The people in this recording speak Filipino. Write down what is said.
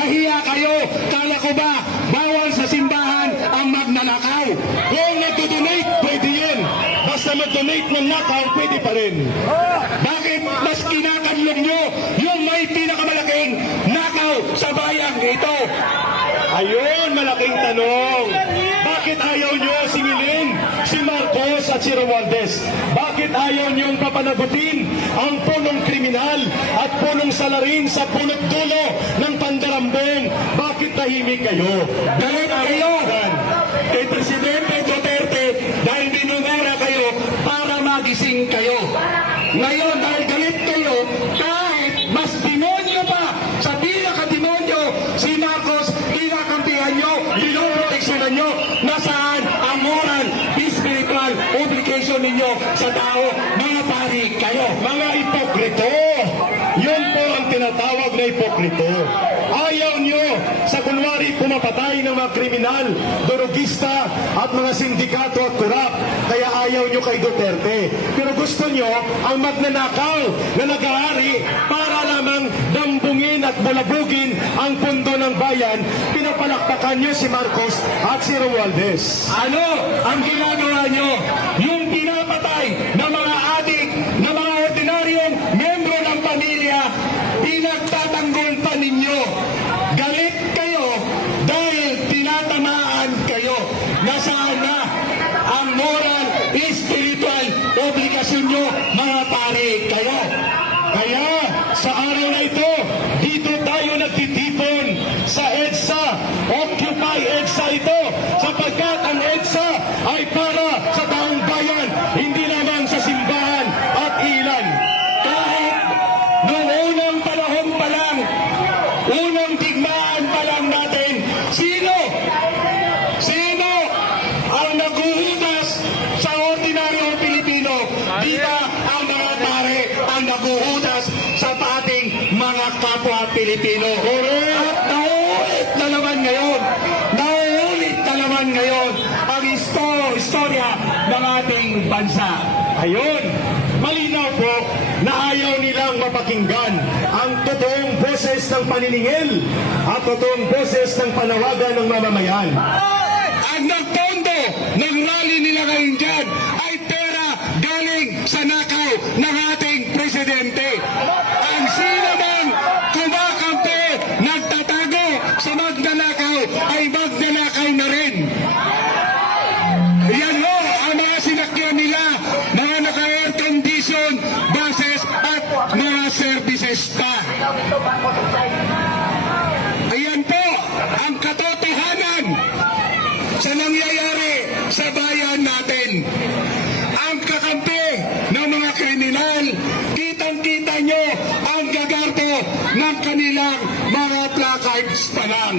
Mahiya kayo. Kala ko ba bawal sa simbahan ang magnanakaw? Kung nagdo-donate, pwede yun. Basta mag-donate ng nakaw, pwede pa rin. Bakit mas kinakanlong nyo yung may pinakamalaking nakaw sa bayang ito? Ayun, malaking tanong. Bakit ayaw nyo singilin si Marcos at si Romualdez? Bakit ayaw nyo papanagutin ang punong kriminal at punong salarin sa punot dulo ng pandarambong? Bakit tahimik kayo? Galit kayo kay Presidente Duterte dahil binungara kayo para magising kayo. Ngayon, dahil galit kayo, kahit mas demonyo pa sa pinaka-demonyo si Marcos, kinakampihan nyo, niloproteksyonan nyo, nasaan ang moral, spiritual obligation ninyo sa tao? Mga pari kayo, mga ipokrito. Yun po ang tinatawag na ipokrito. Ayaw nyo sa kunwari pumapatay ng mga kriminal, durugista at mga sindikato at kurap. Kaya ayaw nyo kay Duterte. Pero gusto nyo ang magnanakaw na nag-aari para lamang dambungin at bulabugin ang pundo ng bayan. Pinapalakpakan nyo si Marcos at si Romualdez. Ano ang ginagawa nyo? Yung pinapatay ng mga adik, ng mga ordinaryong membro ng pamilya, pinagtatanggol pa ninyo. Galit kayo dahil tinatamaan kayo. Nasaan na ang moral, spiritual obligasyon nyo, mga pare kayo? Kaya sa araw na ito, dito tayo nagtitipon sa EDSA. Occupy EDSA ito sapagkat ang EDSA ay para sa taong bayan, hindi naman sa simbahan at ilan. Kahit noong unang panahon pa lang, unang digmaan pa lang natin, sino ang naguhudas sa ordinaryong Pilipino? Di ba ang mga pare ang naguhudas sa ating mga kapwa Pilipino? At nauulit na naman ngayon ang istorya ng ating bansa. Ayun, malinaw po na ayaw nilang mapakinggan ang totoong boses ng paniningil at totoong boses ng panawagan ng mamamayan. Ang nagpondo ng rally nila ngayon dyan ay pera galing sa nakaw ng ating presidente. Ang sino man kumakampi, nagtatago sa magnanakaw ay magnanakaw na rin. Yan ho ang mga sinakyan nila, mga naka-air condition, buses at mga services pa. Ayan po ang katotohanan sa nangyayari sa bayan natin. Ang kakampi ng mga kriminal, kitang-kita nyo ang gagarto ng kanilang mga placards pa lang.